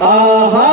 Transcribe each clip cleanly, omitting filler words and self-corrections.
ஆஹா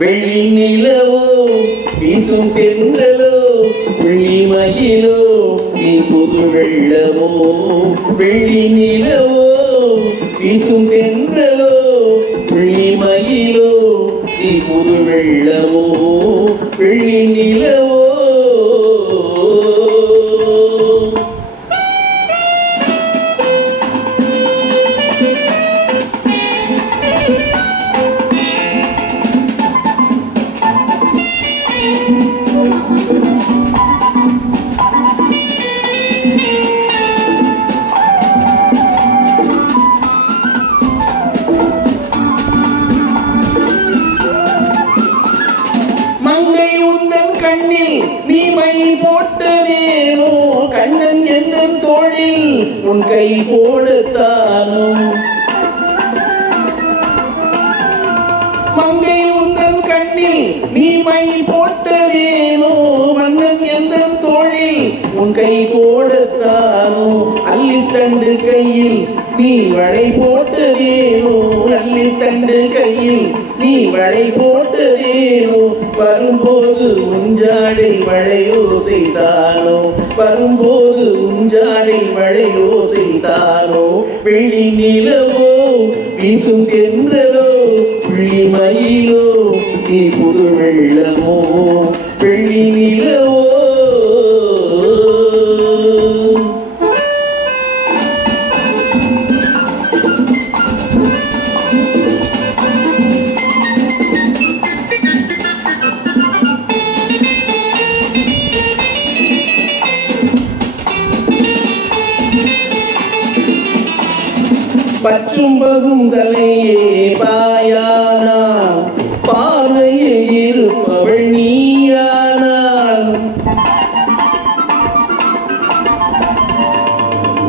வெள்ளி நிலவோ வீசும் தென்றலோ புள்ளி மயிலோ நீ புது வெள்ளமோ வெள்ளி நிலவோ வீசும் தென்றலோ புள்ளி மயிலோ நீ புது வெள்ளமோ வெள்ளி நிலவோ கண்ணில் நீ மை போட்டதேனோ கண்ணன் என்னும் தோளில் உன் கை போடத்தானோ மங்கை உந்தன் கண்ணில் நீ மை போட்டதேனோ மன்னன் என்னும் தோளில் உன் கை போடத்தானோ அள்ளித்தண்டு கையில் நீ வளை போட்டதேனோ அள்ளித்தண்டு கையில் நீ வளை போட்டதேனோ வரும்போது உஞ்சாடை மழையோ செய்தானோ வரும்போது உஞ்சாடை மழையோ செய்தானோ வெள்ளி நிலவோ வீசும் தென்றலோ புள்ளி மயிலோ நீ புது வெள்ளமோ வெள்ளி நிலவோ பச்சும் பசும் தலையே பாயானான் பார்வையில் இருப்பவள் நீயானான்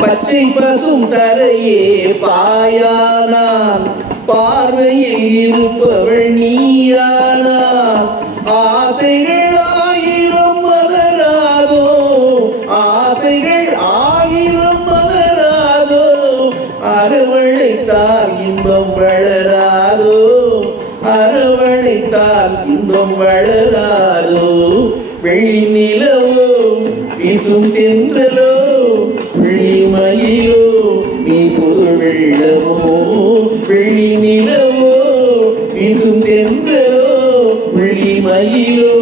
பச்சை பசும் தரையே பாயானான் பார்வையில் இருப்பவள் நீயானான் ஆசைகள் ஆயிரம் மலராதோ ஆசைகள் ஆயிரம் மலராதோ அரவணைத்தால் இன்பம் வளராதோ அரவணைத்தால் இன்பம் வளராதோ வெள்ளி நிலவோ வீசும் தென்றலோ புள்ளி மயிலோ நீ புது வெள்ளமோ வெள்ளி நிலவோ வீசும் தென்றலோ புள்ளி மயிலோ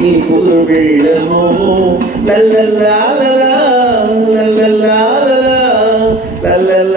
நீ புது வெள்ளமோ லல்லலா லல்லலா லல்லலா லல்லலா